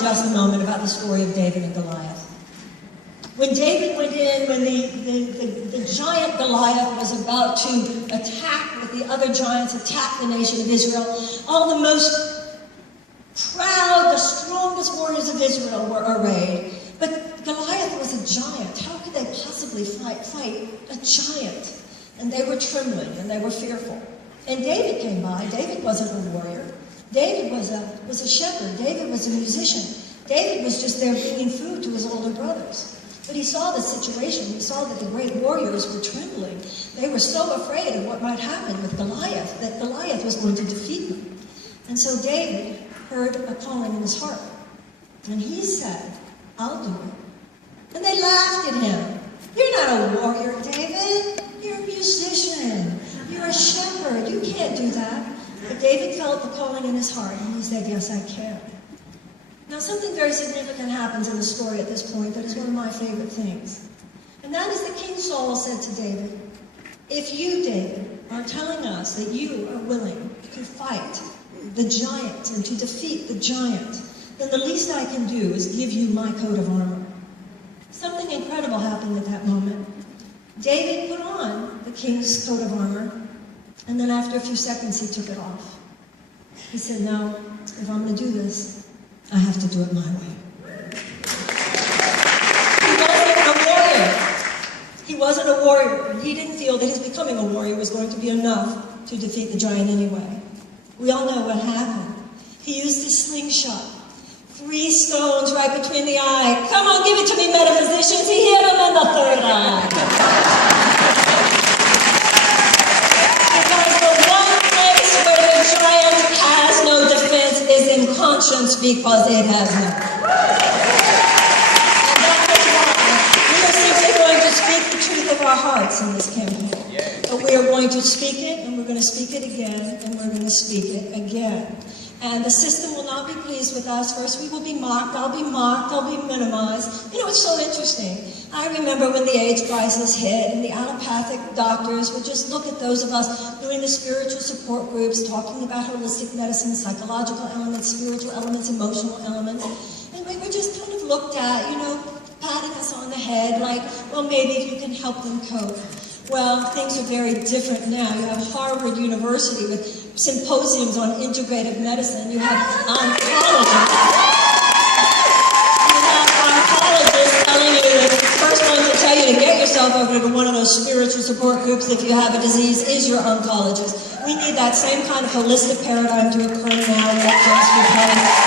just a moment about the story of David and Goliath. When David went in, when the giant Goliath was about to attack with the other giants, attack the nation of Israel, all the most proud, the strongest warriors of Israel were arrayed. But Goliath was a giant. How could they possibly fight a giant? And they were trembling and they were fearful. And David came by. David wasn't a warrior. David was a shepherd. David was a musician. David was just there bringing food to his older brothers. But he saw the situation. He saw that the great warriors were trembling. They were so afraid of what might happen with Goliath, that Goliath was going to defeat them. And so David heard a calling in his heart. And he said, I'll do it. And they laughed at him. You're not a warrior, David. You're a musician. You're a shepherd. You can't do that. But David felt the calling in his heart, and he said, yes, I can. Now, something very significant happens in the story at this point that is one of my favorite things. And that is that King Saul said to David, if you, David, are telling us that you are willing to fight the giant and to defeat the giant, then the least I can do is give you my coat of armor. Something incredible happened at that moment. David put on the king's coat of armor, and then after a few seconds he took it off. He said, now, if I'm going to do this, I have to do it my way. He wasn't a warrior. He didn't feel that his becoming a warrior was going to be enough to defeat the giant anyway. We all know what happened. He used his slingshot. 3 stones right between the eye. Come on, give it to me, metaphysicians. He hit him in the third eye. Because the one place where the giant has no defense is in conscience, because it has none. And that is why we are simply going to speak the truth of our hearts in this campaign. But we are going to speak it, and we're going to speak it again, and we're going to speak it again. And the system will not be pleased with us. First, we will be mocked. I'll be mocked. I'll be minimized. You know, it's so interesting. I remember when the AIDS crisis hit, and the allopathic doctors would just look at those of us doing the spiritual support groups, talking about holistic medicine, psychological elements, spiritual elements, emotional elements. And we were just kind of looked at, you know, patting us on the head, like, well, maybe if you can help them cope. Well, things are very different now. You have Harvard University with symposiums on integrative medicine. You have oncologists. Telling you, the first one to tell you to get yourself over to one of those spiritual support groups if you have a disease is your oncologist. We need that same kind of holistic paradigm to occur now when it comes to health.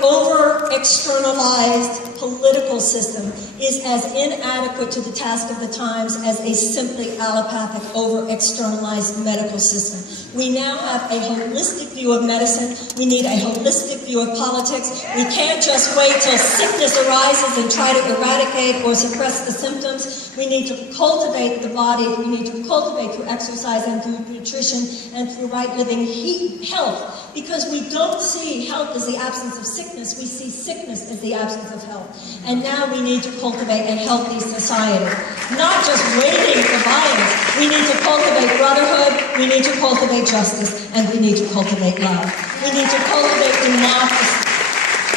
Over-externalized political system is as inadequate to the task of the times as a simply allopathic, over-externalized medical system. We now have a holistic view of medicine. We need a holistic view of politics. We can't just wait till sickness arises and try to eradicate or suppress the symptoms. We need to cultivate the body. We need to cultivate through exercise and through nutrition and through right living health. Because we don't see health as the absence of sickness, we see sickness as the absence of health. And now we need to cultivate a healthy society. Not just waiting for violence. We need to cultivate brotherhood, we need to cultivate justice, and we need to cultivate love. We need to cultivate democracy.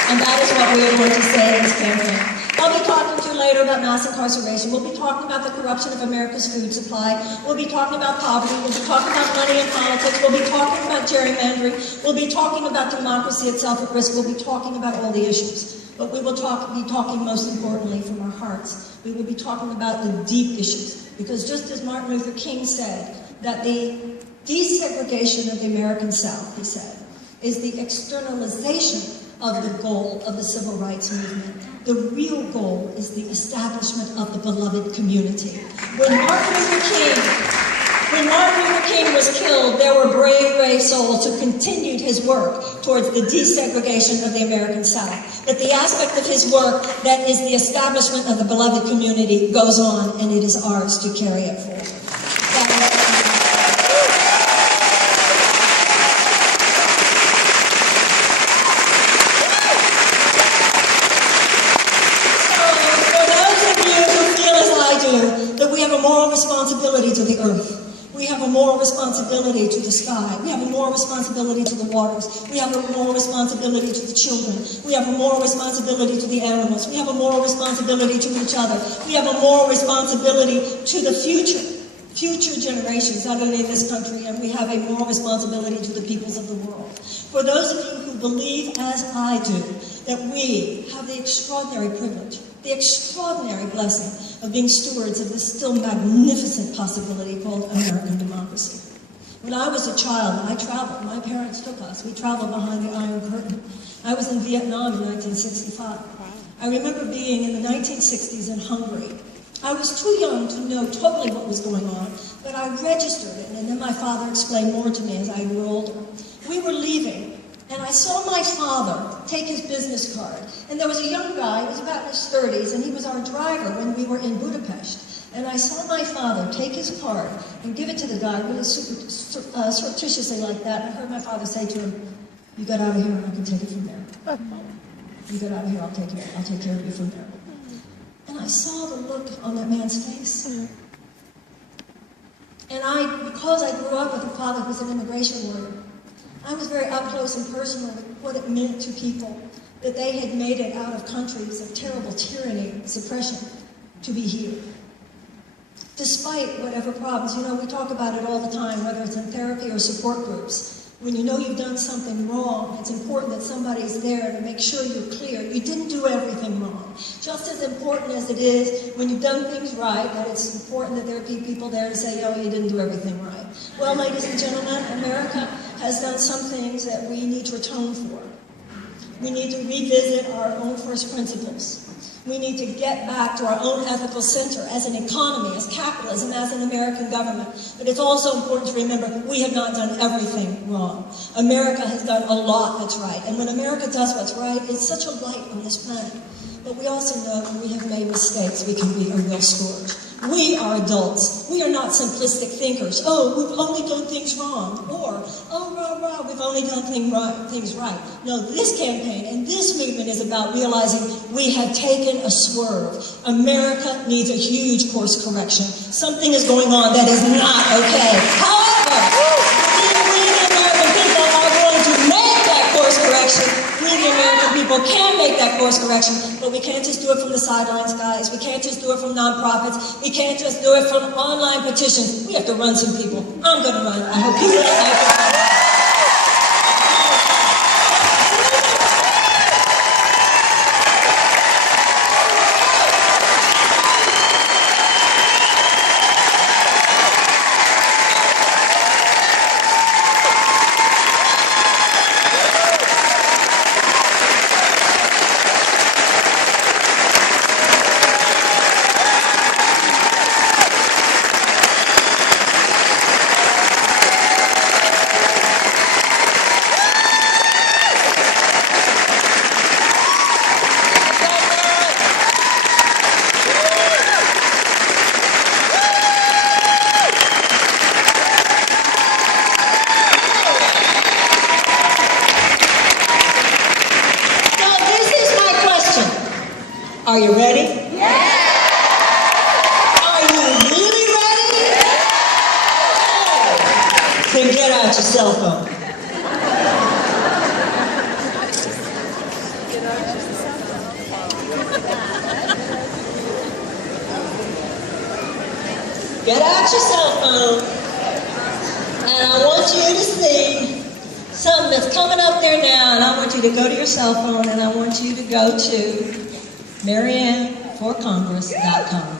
And that is what we are going to say in this campaign. I'll be talking to you later about mass incarceration. We'll be talking about the corruption of America's food supply. We'll be talking about poverty. We'll be talking about money and politics. We'll be talking about gerrymandering. We'll be talking about democracy itself at risk. We'll be talking about all the issues. But we will be talking most importantly from our hearts. We will be talking about the deep issues. Because just as Martin Luther King said, that the desegregation of the American South, he said, is the externalization of the goal of the civil rights movement. The real goal is the establishment of the beloved community. When Martin Luther King was killed, there were brave souls who continued his work towards the desegregation of the American South. But the aspect of his work that is the establishment of the beloved community goes on, and it is ours to carry it forward. the earth. We have a moral responsibility to the sky. We have a moral responsibility to the waters. We have a moral responsibility to the children. We have a moral responsibility to the animals. We have a moral responsibility to each other. We have a moral responsibility to the future generations, not only in this country, and we have a moral responsibility to the peoples of the world. For those of you who believe, as I do, that we have the extraordinary privilege, the extraordinary blessing of being stewards of this still magnificent possibility called American democracy. When I was a child, I traveled. My parents took us. We traveled behind the Iron Curtain. I was in Vietnam in 1965. I remember being in the 1960s in Hungary. I was too young to know totally what was going on, but I registered it, and then my father explained more to me as I grew older. We were leaving, and I saw my father take his business card, and there was a young guy, he was about in his 30s, and he was our driver when we were in Budapest. And I saw my father take his card and give it to the guy really surreptitiously like that. And I heard my father say to him, "You get out of here and I can take it from there. You get out of here, I'll take care of you from there." And I saw the look on that man's face. And because I grew up with a father who was an immigration lawyer, I was very up close and personal with what it meant to people that they had made it out of countries of terrible tyranny, suppression, to be here. Despite whatever problems, we talk about it all the time, whether it's in therapy or support groups. When you know you've done something wrong, it's important that somebody's there to make sure you're clear. You didn't do everything wrong. Just as important as it is when you've done things right, that it's important that there be people there to say, "Oh, you didn't do everything right." Well, ladies and gentlemen, America has done some things that we need to atone for. We need to revisit our own first principles. We need to get back to our own ethical center as an economy, as capitalism, as an American government. But it's also important to remember we have not done everything wrong. America has done a lot that's right. And when America does what's right, it's such a light on this planet. But we also know when we have made mistakes, we can be a real scourge. We are adults. We are not simplistic thinkers. "Oh, we've only done things wrong." Or, "Oh, rah, rah, we've only done things right." No, this campaign and this movement is about realizing we have taken a swerve. America needs a huge course correction. Something is going on that is not okay. However, we the American people are going to make that course correction. We the American people can make that course correction, but we can't just do it from the sidelines, guys. We can't just do it from nonprofits. We can't just do it from online petitions. We have to run some people. I'm going to run. I hope you will. Are you ready? Yeah! Are you really ready? Yeah! Then get out your cell phone. Get out your cell phone. And I want you to see something that's coming up there now, and I want you to go to your cell phone, and I want you to go to MarianneForCongress.com.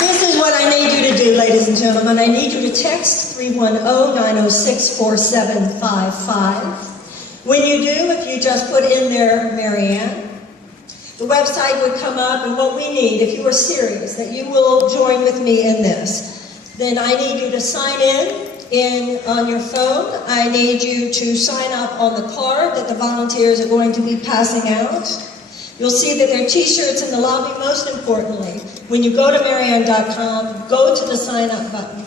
This is what I need you to do, ladies and gentlemen. I need you to text 310-906-4755. When you do, if you just put in there Marianne, the website would come up, and what we need, if you are serious, that you will join with me in this, then I need you to sign in on your phone. I need you to sign up on the card that the volunteers are going to be passing out. You'll see that there are t-shirts in the lobby. Most importantly, When you go to Marianne.com, go to the sign up button.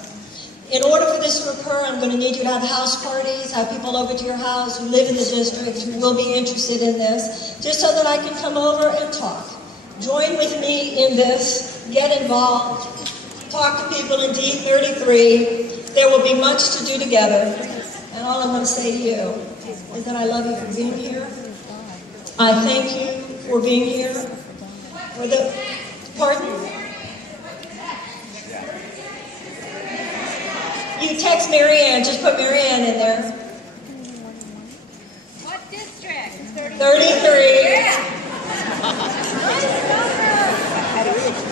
In order for this to occur, I'm going to need you to have house parties, have people over to your house who live in the district, who will be interested in this, just so that I can come over and talk. Join with me in this, get involved, talk to people in D33. There will be much to do together. And all I want to say to you is that I love you for being here. I thank you for being here. Pardon? You text Marianne, just put Marianne in there. What district? 33.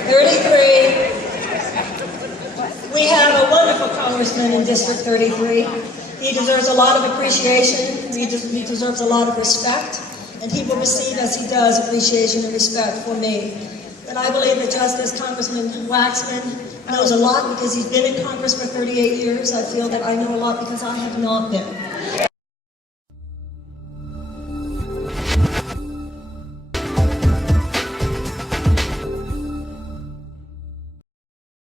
33. We have a wonderful congressman in District 33. He deserves a lot of appreciation. He deserves a lot of respect. And he will receive, as he does, appreciation and respect for me. But I believe that just as Congressman Waxman knows a lot because he's been in Congress for 38 years, I feel that I know a lot because I have not been.